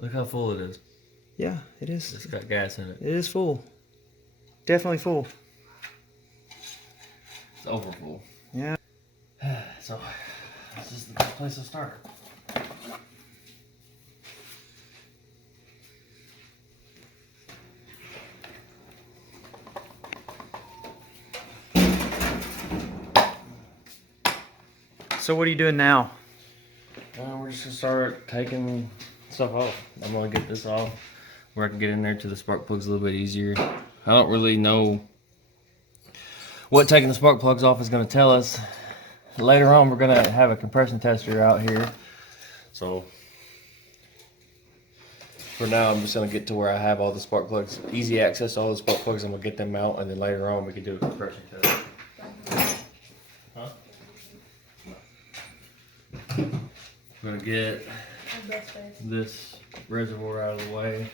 Look how full it is. Yeah, it is. It's got gas in it. It is full. Definitely full. It's over full. Yeah. So, this is the best place to start. So what are you doing now? We're just gonna start taking stuff off. I'm gonna get this off where I can get in there to the spark plugs a little bit easier. I don't really know what taking the spark plugs off is gonna tell us. Later on, we're gonna have a compression tester out here. So for now, I'm just gonna get to where I have all the spark plugs, easy access to all the spark plugs. I'm gonna get them out, and then later on we can do a compression test. Huh? I'm gonna get this reservoir out of the way.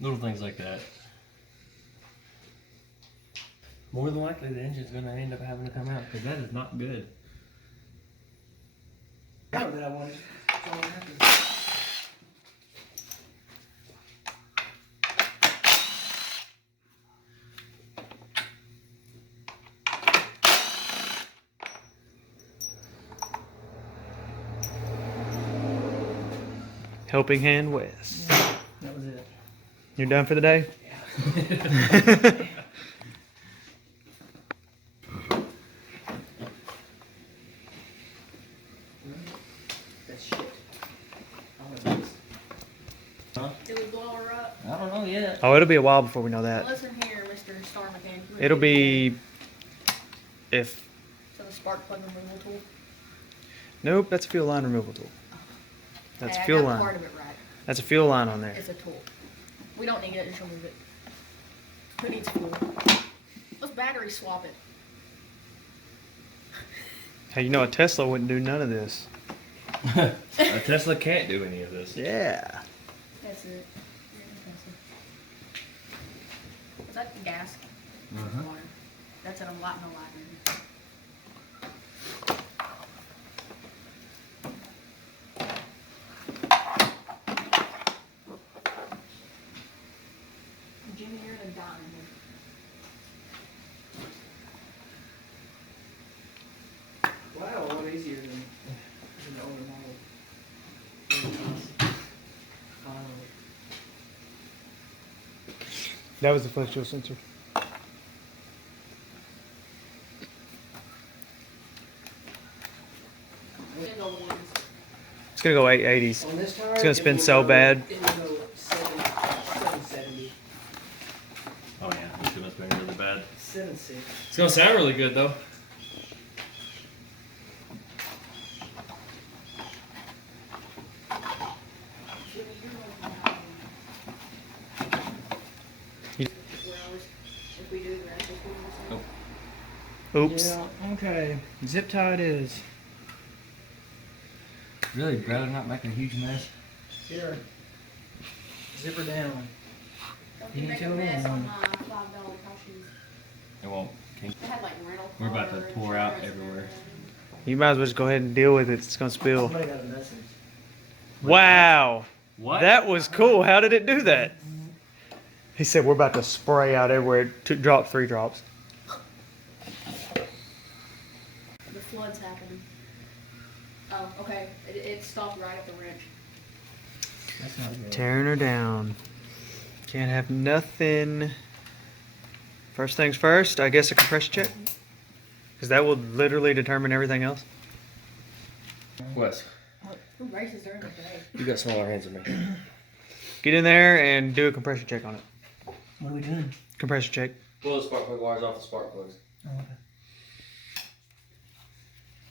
Little things like that. More than likely, the engine's gonna end up having to come out because that is not good. That I wanted. Helping Hand West. That was it. You're done for the day? Yeah. That's shit. Huh? Did we blow her up? I don't know yet. Oh, it'll be a while before we know that. Listen here, Mr. Star Mechanic. It'll be if So the spark plug removal tool. nope, that's a fuel line removal tool. That's Hey, a fuel I got line. part of it right. That's a fuel line on there. It's a tool. We don't need it, just remove it. Who needs fuel? Let's battery swap it. Hey, you know a Tesla wouldn't do none of this. A Tesla can't do any of this. Yeah. That's it. Is that gas? Uh-huh. Water. That's in a lot, no light. Jimmy, you're in a diamond here. Wow, a lot easier than the older model. Finally. That was the flex fuel sensor. And the ones. It's gonna go 880s. On this tire, It's gonna it spin will so go- bad. It will go 770. Oh yeah, it's gonna spin really bad. 7.6. It's gonna sound really good though. Jimmy, you're going You- 4 hours. If we do the rest of the Oops. Yeah, okay. Zip tie it is. Really, brother, not making a huge mess. Here. Zip her down. Don't You you make a tell me. mess on my $5 car shoes. It won't. They had like rental We're about to car pour out insurance and everywhere. everything. You might as well just go ahead and deal with it. It's gonna spill. Somebody got a message. Wow. What? That was cool. How did it do that? He said we're about to spray out everywhere. 3 drops. The flood's happening. Oh, okay. It stopped right at the wrench. That's not good. Tearing her down. Can't have nothing. First things first, I guess a compression check. Because that will literally determine everything else. Wes, Who races during the day? you got smaller hands than me. Get in there and do a compression check on it. What are we doing? Compression check. Pull the spark plug wires off the spark plugs. Oh, okay.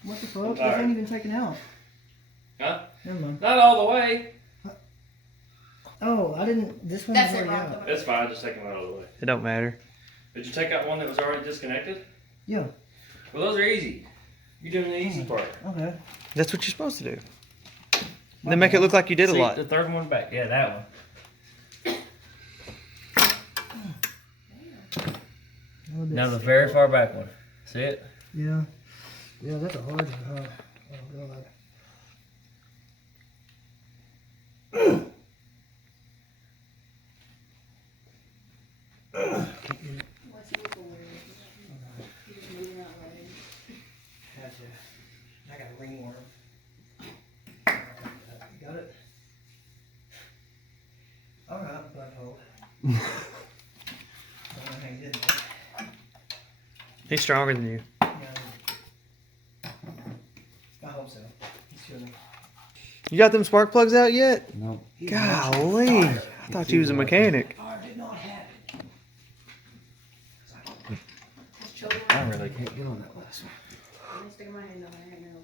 What the fuck? I'm This tired. ain't even taken out. Huh? Never mind. Not all the way. Oh, I didn't. This one That's was it, already Rob. out. That's fine, just take them out of the way. It don't matter. Did you take out one that was already disconnected? Yeah. Well, those are easy. You're doing the easy part. Okay. That's what you're supposed to do. Then make it look like you did a See, lot. the third one back. Yeah, that one. A little bit Now the sick. very far back one. See it? Yeah. Yeah, that's a hard one, huh? Oh, God. What's he looking weird? He's just moving out right. Gotcha. I got a ringworm. Got it? Alright, butthole. I don't know how you did that. He's stronger than you. Yeah, I hope so. He's feeling. You got them spark plugs out yet? No. Golly. I thought you was a mechanic. I did not have it. Just children. I really can't get on that last one. Let me stick my hand on my hand now.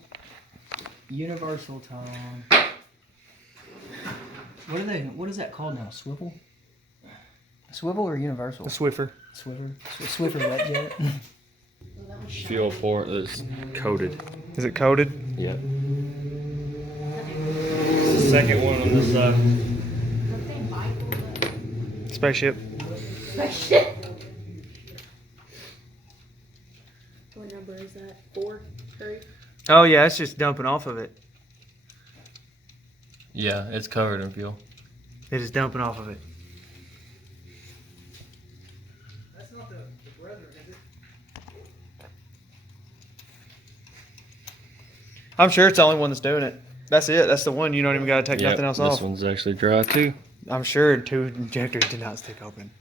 Universal tone. What is that called now? Swivel? Swivel or universal? The Swiffer. Swiffer. Swiffer wet jet. Oh, that one's shiny. Fuel port that's coated. Is it coated? Yep. It's the second one on this side. That thing bike Spaceship. Spaceship. What number is that? 4, 3? Oh yeah, it's just dumping off of it. Yeah, it's covered in fuel. It is dumping off of it. That's not the brethren, is it? I'm sure it's the only one that's doing it. That's it. That's the one. You don't even got to take Yep, nothing else this off. one's actually dry too. I'm sure 2 injectors did not stick open.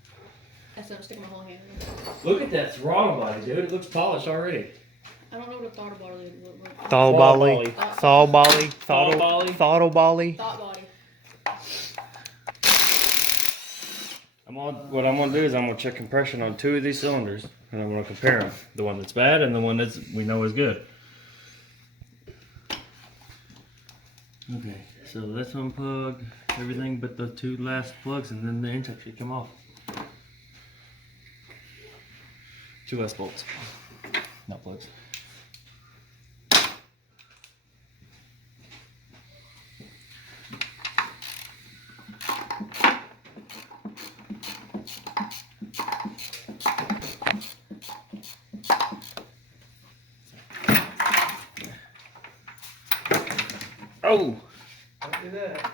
That's not sticking my whole hand in. Look at that throttle body, dude. It looks polished already. I don't know what a thought bottle is. Thaw Throttle bally. Thaw bally. Throttle bally. Throttle bally. Thought body. What I'm gonna do is I'm gonna check compression on 2 of these cylinders, and I'm gonna compare them. The one that's bad and the one that's we know is good. Okay, so let's unplug everything but the 2 last plugs, and then the intake should come off. 2 less bolts, not plugs. Oh! Don't do that.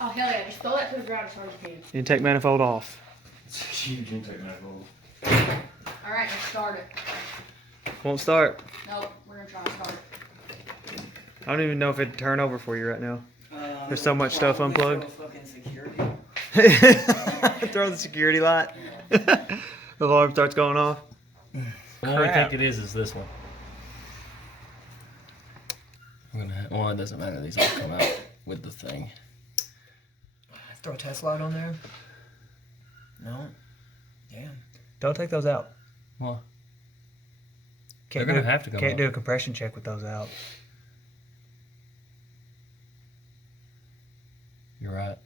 Oh, hell yeah. Just throw that to the ground as hard as you can. Intake manifold off. It's a huge intake manifold. Alright, let's start it. Won't start. Nope, we're gonna try to start it. I don't even know if it'd turn over for you right now. There's so much stuff unplugged. Fucking security. Throw the security light. The alarm starts going off. The one I think it is this one. Well, it doesn't matter. These all come out with the thing. Throw a test light on there. No. Damn. Don't take those out. Well, Can't they're gonna do- have to come Can't out. do a compression check with those out. You're right.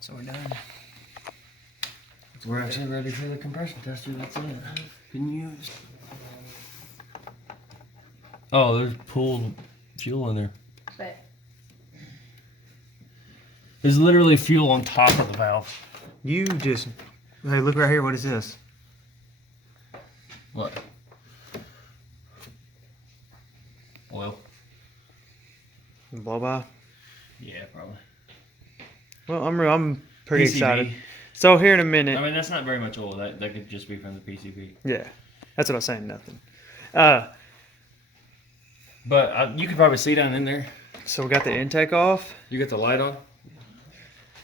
So we're done. We're actually ready for the compression tester. That's it. Can use. Oh, there's pooled fuel in there. Bet. There's literally fuel on top of the valve. You just. Hey, look right here. What is this? What? Oil. Blow by. Yeah, probably. Well, I'm pretty PCB. excited. So here in a minute. I mean, that's not very much oil. That could just be from the PCB. Yeah, that's what I was saying. Nothing. But you could probably see down in there. So we got the intake off. You got the light on?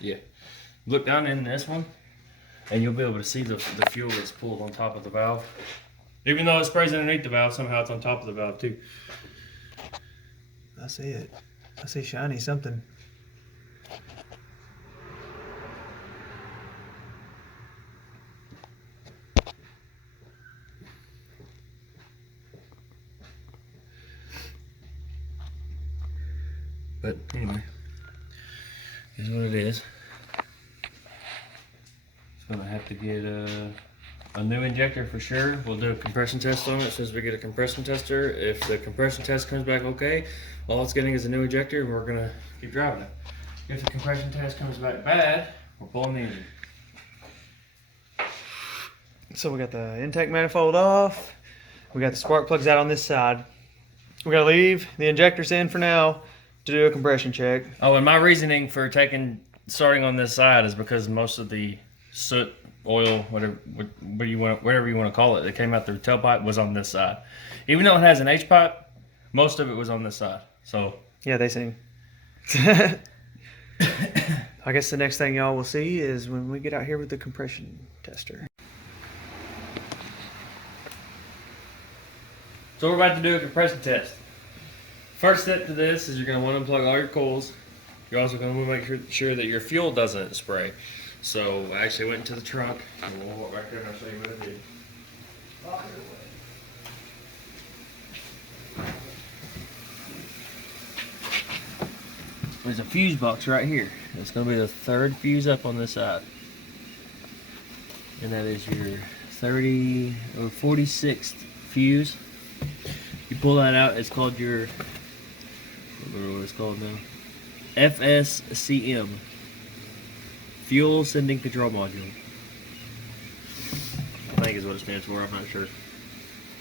Yeah. Look down in this one, and you'll be able to see the fuel that's pulled on top of the valve. Even though it sprays underneath the valve, somehow it's on top of the valve too. I see it. I see shiny something. But anyway, here's what it is. It's gonna have to get a new injector for sure. We'll do a compression test on it as soon as we get a compression tester. If the compression test comes back okay, all it's getting is a new injector, and we're gonna keep driving it. If the compression test comes back bad, we're pulling the engine. So we got the intake manifold off. We got the spark plugs out on this side. We gotta leave the injectors in for now to do a compression check. Oh, and my reasoning for starting on this side is because most of the soot, oil, whatever you want to call it, that came out the tailpipe was on this side. Even though it has an H pipe, most of it was on this side. So Yeah, they sing. I guess the next thing y'all will see is when we get out here with the compression tester. we're about to do a compression test. First step to this is you're going to want to unplug all your coils. You're also going to want to make sure that your fuel doesn't spray. So I actually went into the trunk, and we'll walk back there and I'll show you what I did. There's a fuse box right here. It's going to be the third fuse up on this side. And that is your 30 or 46th fuse. You pull that out, it's called your, I don't know what it's called now, FSCM, Fuel Sending Control Module. I think is what it stands for, I'm not sure.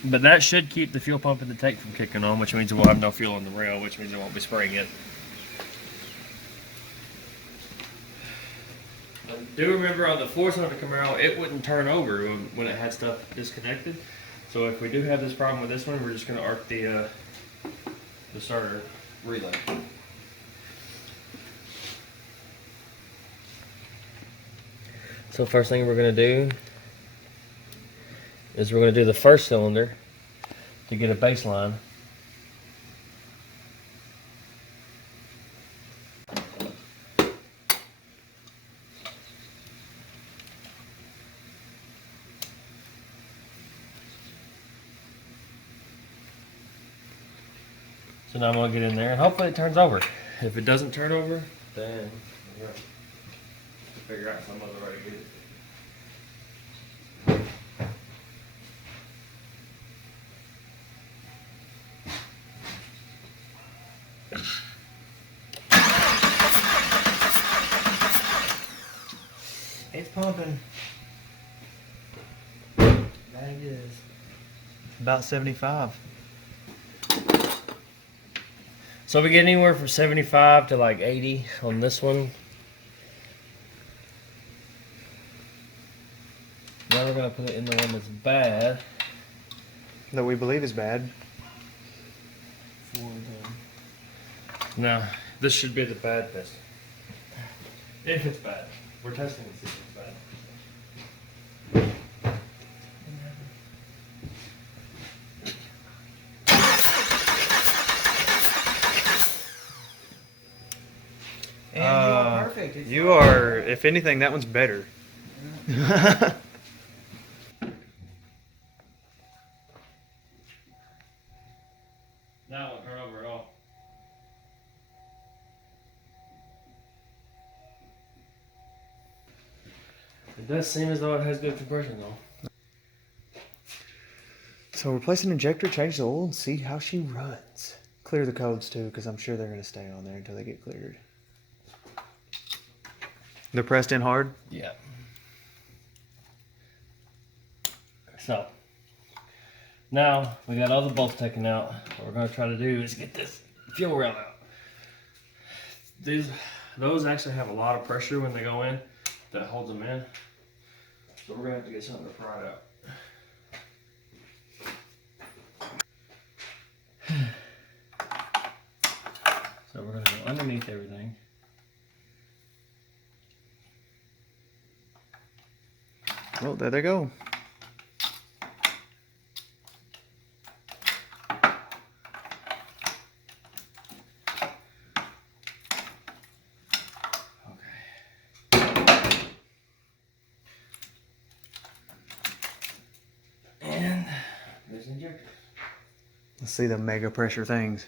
But that should keep the fuel pump in the tank from kicking on, which means it will have no fuel on the rail, which means it won't be spraying it. Do remember on the 4-cylinder Camaro, it wouldn't turn over when it had stuff disconnected. So if we do have this problem with this one, we're just going to arc the starter relay. So first thing we're going to do is we're going to do the first cylinder to get a baseline. So now I'm going to get in there and hopefully it turns over. If it doesn't turn over, then we're going to figure out some other way to get it. It's pumping. That it is. About 75. So we get anywhere from 75 to like 80 on this one. Now we're going to put it in the one that's bad. That we believe is bad. Now, this should be the bad piston. If it's bad. We're testing to see if it's bad. And you are perfect. It's You are, if anything, that one's better. Now it won't turn over at all. It does seem as though it has good compression though. So replace an injector, change the oil, and see how she runs. Clear the codes too, because I'm sure they're going to stay on there until they get cleared. They're pressed in hard? Yeah. So, now we got all the bolts taken out. What we're going to try to do is get this fuel rail out. Those actually have a lot of pressure when they go in that holds them in. So we're going to have to get something to pry it out. So we're going to go underneath everything. Well, there they go. And there's injectors. Let's see the mega pressure things.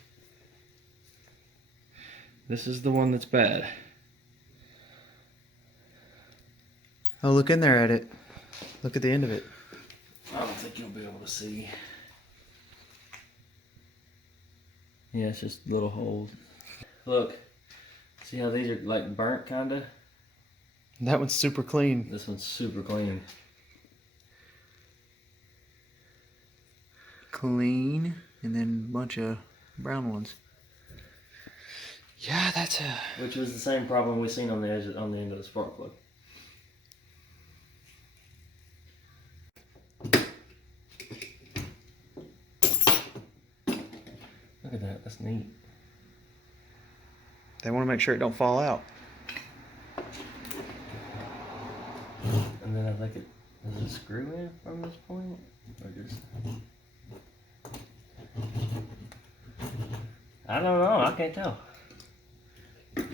This is the one that's bad. Oh, look in there at it. Look at the end of it. I don't think you'll be able to see. Yeah, it's just little holes. Look, see how these are like burnt kinda? That one's super clean. This one's super clean. Clean, and then a bunch of brown ones. Yeah, that's a. Which was the same problem we seen on the edge, on the end of the spark plug. Look at that, that's neat. They want to make sure it don't fall out. And then I think it, does it screw in from this point? Or just... I don't know, I can't tell. Like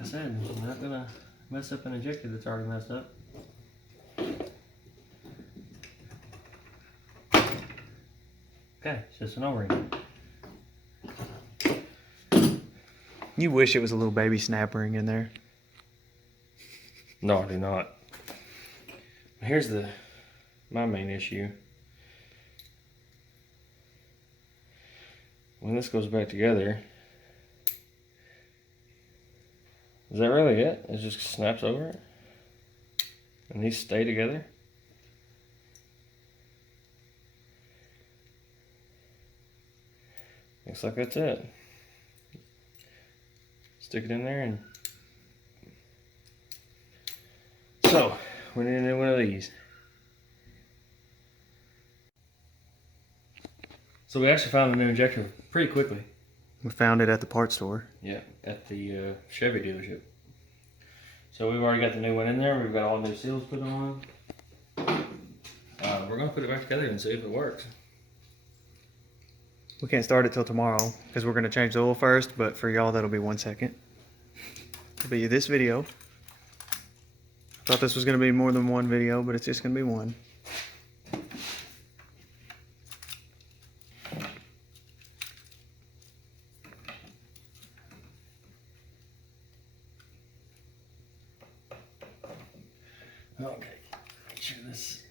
I said, I'm not gonna mess up an injector that's already messed up. Okay, it's just an O-ring. You wish it was a little baby snap ring in there. No, I do not. Here's my main issue. When this goes back together, is that really it? It just snaps over it? And these stay together? Looks like that's it. Stick it in there and... So, we need a new one of these. So we actually found a new injector pretty quickly. We found it at the parts store. Yeah, at the Chevy dealership. So we've already got the new one in there. We've got all new seals put on. We're gonna put it back together and see if it works. We can't start it till tomorrow because we're going to change the oil first, but for y'all that'll be 1 second. It'll be this video. Thought this was going to be more than one video, but it's just going to be one. Okay, make sure this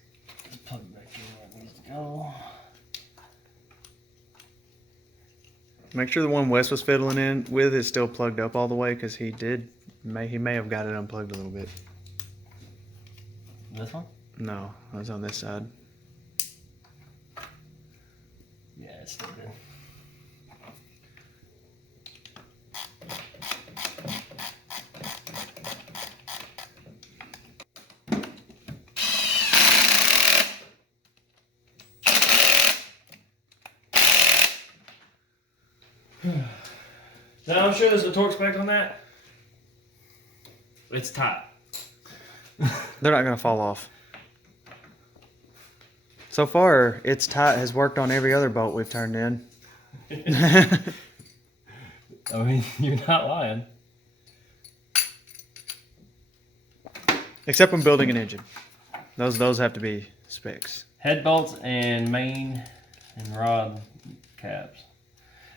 is plugged back in where it needs to go. Make sure the one Wes was fiddling in with is still plugged up all the way because he may have got it unplugged a little bit. This one? No, I was on this side. Yeah, it's still good. Now I'm sure there's a torque spec on that. It's tight. They're not going to fall off. So far, It's Tight has worked on every other boat we've turned in. I mean, you're not lying. Except when building an engine. Those have to be specs. Head bolts and main and rod caps.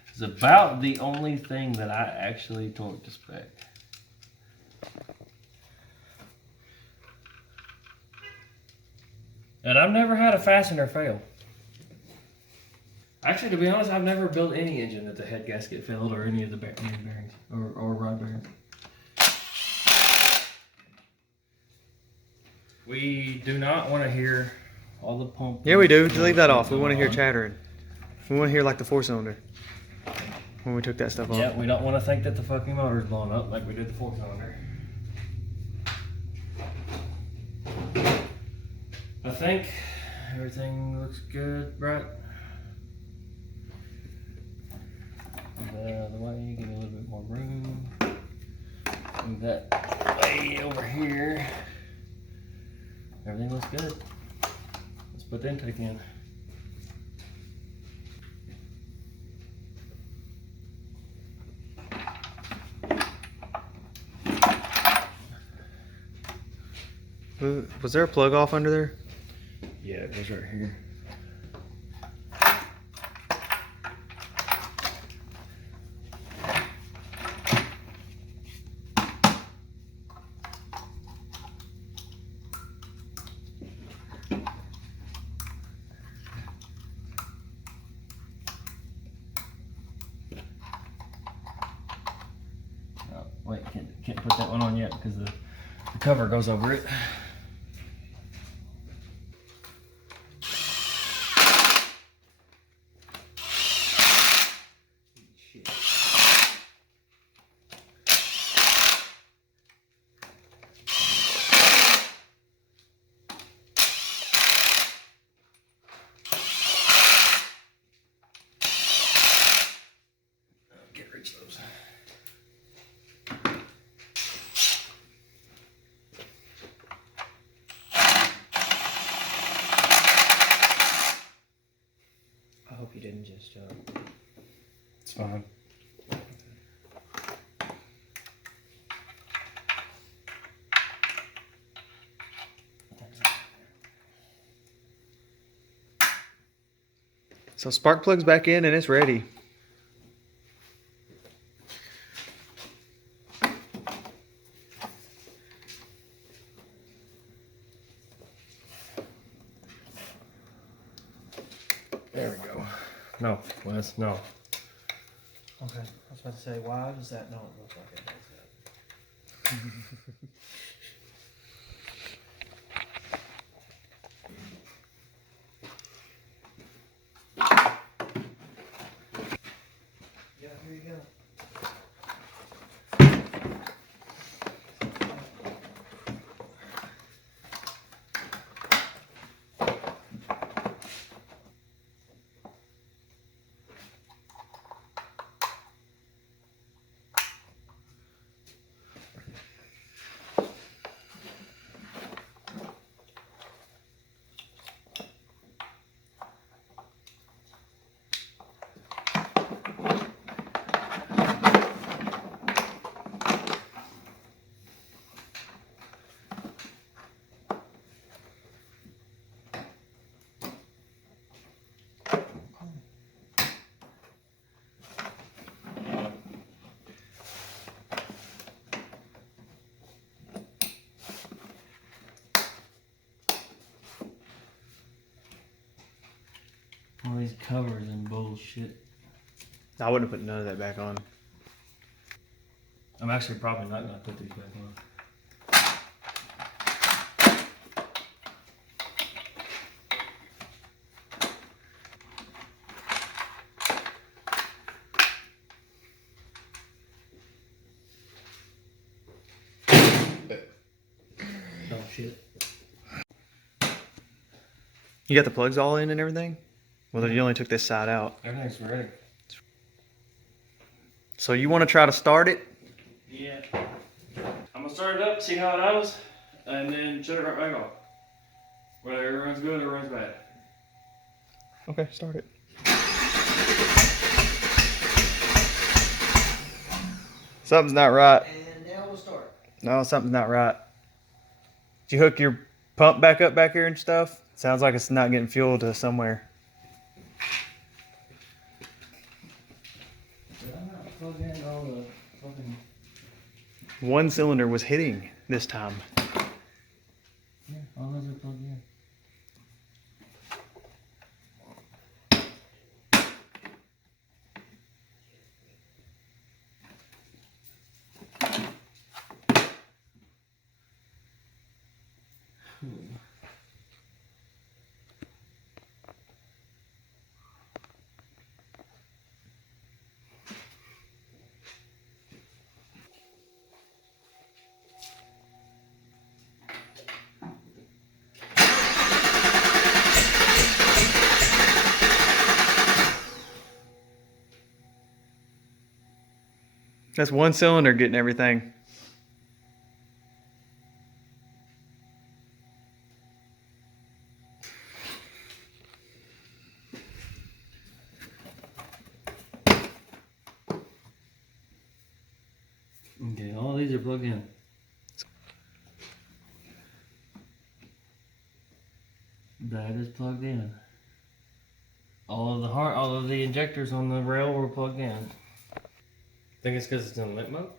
It's about the only thing that I actually torque to spec. And I've never had a fastener fail. Actually, to be honest, I've never built any engine that the head gasket failed or any of the bearings or rod bearings. We do not want to hear all the pump. Yeah, we do. Leave that off. We want to hear chattering. We want to hear like the 4-cylinder when we took that stuff off. Yeah, we don't want to think that the fucking motor's blowing up like we did the 4-cylinder. I think everything looks good, right? Move that out of the way, give me a little bit more room. Move that way over here. Everything looks good. Let's put the intake in. Was there a plug off under there? Yeah, it goes right here. Oh, wait, can't put that one on yet because the cover goes over it. fine. So spark plug's back in and it's ready. There we go. No, Wes, no. Okay, I was about to say, why does that not look like it does that? Yeah, here you go. All these covers and bullshit. I wouldn't have put none of that back on. I'm actually probably not gonna put these back on. Oh shit. You got the plugs all in and everything? Well, you only took this side out. Everything's ready. So you want to try to start it? Yeah. I'm gonna start it up, see how it does, and then shut it right back off. Whether it runs good or runs bad. Okay, start it. Something's not right. And now we'll start. No, something's not right. Did you hook your pump back up back here and stuff? Sounds like it's not getting fuel to somewhere. Did I not plug in all the fucking... One cylinder was hitting this time. Yeah, all those are plugged in. That's one cylinder getting everything. Okay, all these are plugged in. That is plugged in. All of the injectors on the rail were plugged in. Think it's because it's in lit mode?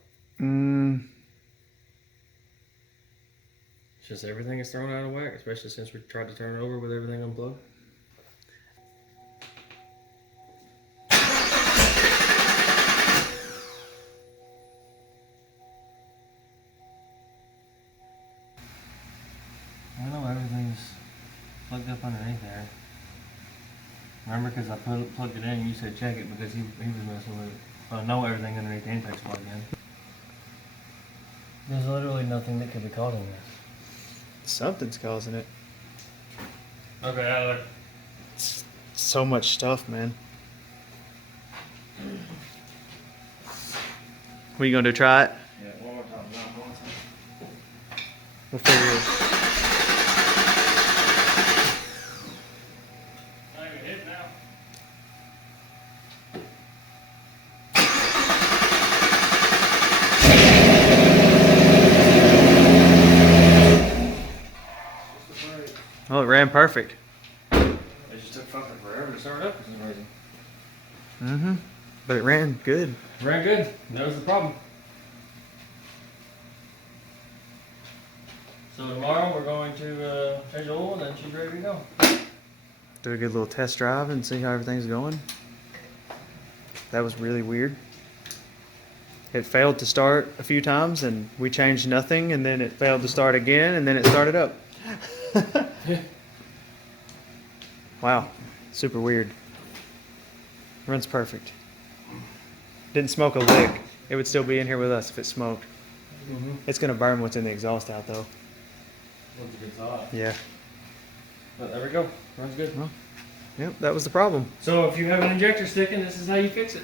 It's just everything is thrown out of whack, especially since we tried to turn it over with everything unplugged. I know everything's plugged up underneath there. Remember, because I plugged it in and you said check it because he was messing with it. I know everything underneath the intake's plugged in. There's literally nothing that could be causing this. Something's causing it. Okay, Alec. So much stuff, man. What are you gonna do? Try it? Yeah, one more time. One more time. We'll figure it. I can hit now. Oh, it ran perfect. It just took fucking forever to start up for some reason. Mm-hmm. But it ran good. Ran good. That was the problem. So tomorrow we're going to change the oil and then she's ready to go. Do a good little test drive and see how everything's going. That was really weird. It failed to start a few times and we changed nothing and then it failed to start again and then it started up. Wow, super weird. Runs perfect. Didn't smoke a lick. It would still be in here with us if it smoked. Mm-hmm. It's gonna burn what's in the exhaust out though. Once it gets hot. Yeah. But there we go. Runs good. Well, yep, that was the problem. So if you have an injector sticking, this is how you fix it.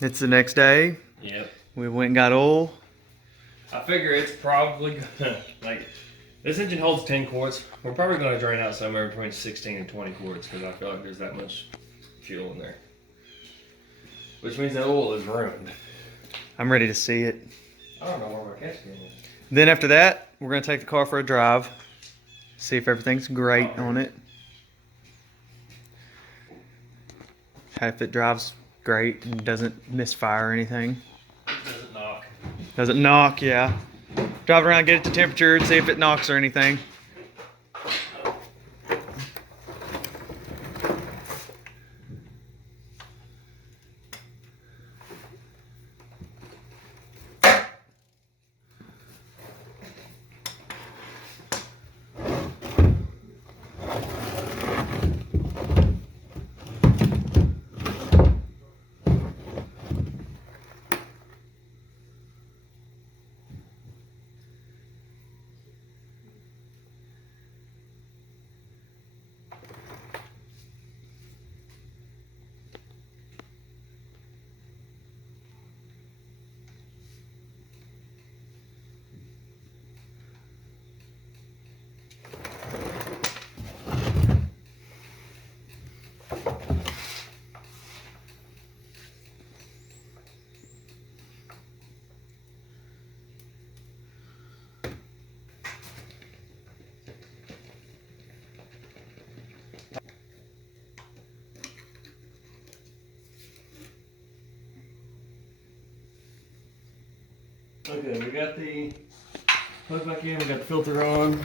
It's the next day. Yep. We went and got oil. I figure it's probably gonna, like, this engine holds 10 quarts. We're probably going to drain out somewhere between 16 and 20 quarts because I feel like there's that much fuel in there. Which means that oil is ruined. I'm ready to see it. I don't know where my catch can is. Then after that, we're gonna take the car for a drive. See if everything's great on it. If it drives great and doesn't misfire or anything. Does it knock? Doesn't knock, yeah. Drive around, get it to temperature, and see if it knocks or anything. Okay, we got the plug back in, we got the filter on.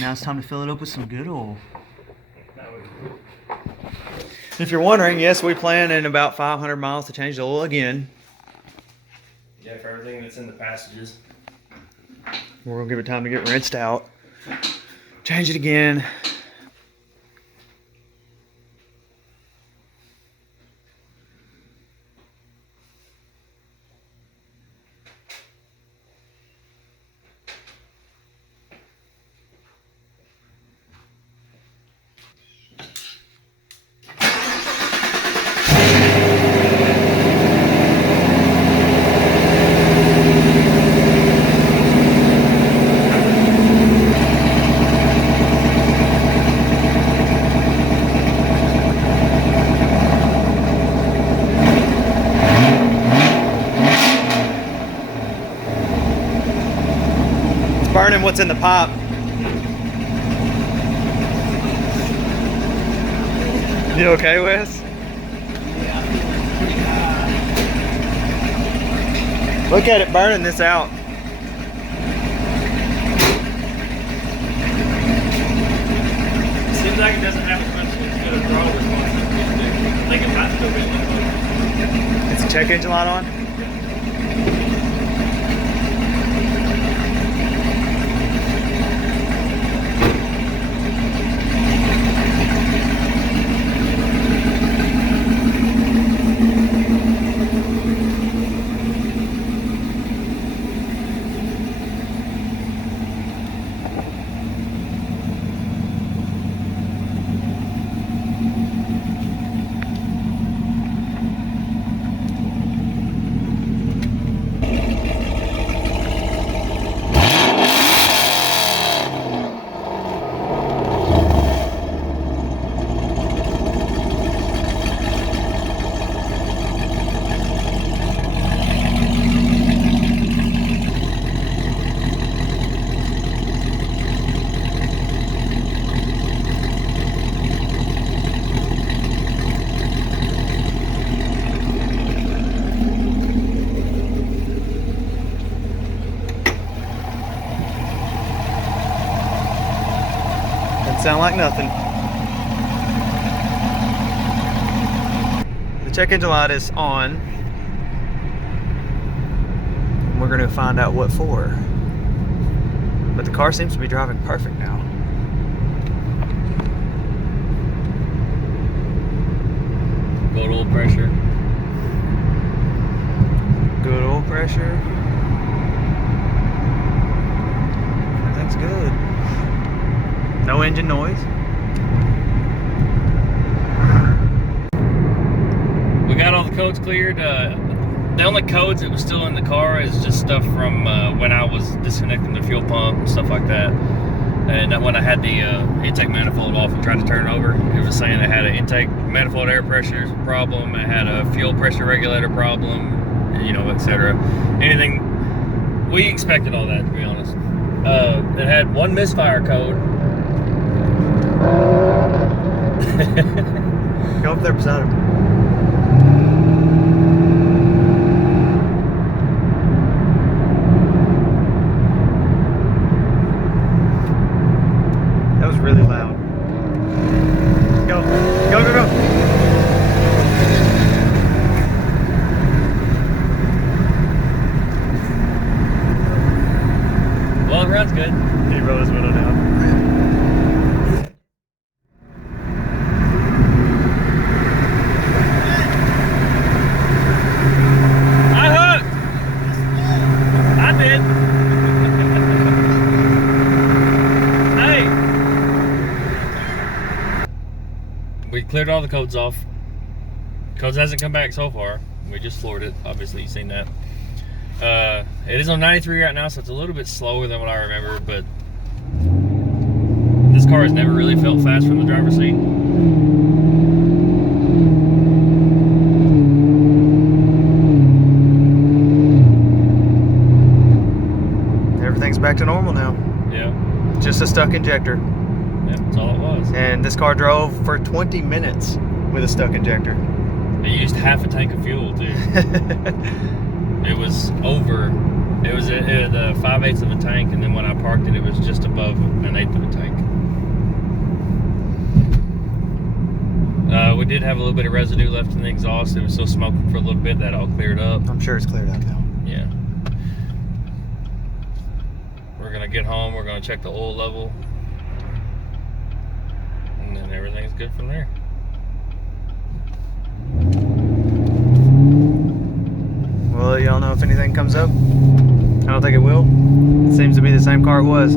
Now it's time to fill it up with some good oil. If you're wondering, yes, we plan in about 500 miles to change the oil again. Yeah, for everything that's in the passages. We're gonna give it time to get rinsed out. Change it again. Burning what's in the pipe. You okay, Wes? Look at it burning this out. Seems like it doesn't have as much as good a throttle response as it used to. I think it might still be a little. Is the check engine light on? sound like nothing. The check engine light is on. We're going to find out what for. But the car seems to be driving perfect now. Good oil pressure. Good oil pressure. Everything's good. No engine noise. We got all the codes cleared. The only codes that was still in the car is just stuff from when I was disconnecting the fuel pump and stuff like that. And when I had the intake manifold off and tried to turn it over, it was saying it had an intake manifold air pressure problem, it had a fuel pressure regulator problem, you know, etc. Anything, we expected all that, to be honest. It had one misfire code. Go up there beside him. That was really loud. Go, go, go, go. Well, it runs good. He rolled his window down. I hooked! I did. Hey! We cleared all the codes off. Codes hasn't come back so far. We just floored it. Obviously, you've seen that. It is on 93 right now, so it's a little bit slower than what I remember, but this car has never really felt fast from the driver's seat. Everything's back to normal now. Yeah. Just a stuck injector. Yeah, that's all it was. And this car drove for 20 minutes with a stuck injector. It used half a tank of fuel, too. It was over. It was at 5/8 of a tank, and then when I parked it, it was just above 1/8 of a tank. We did have a little bit of residue left in the exhaust. It was still smoking for a little bit. That all cleared up. I'm sure it's cleared out now. Yeah. We're gonna get home. We're gonna check the oil level, and then everything's good from there. We'll let y'all know if anything comes up. I don't think it will. It seems to be the same car it was.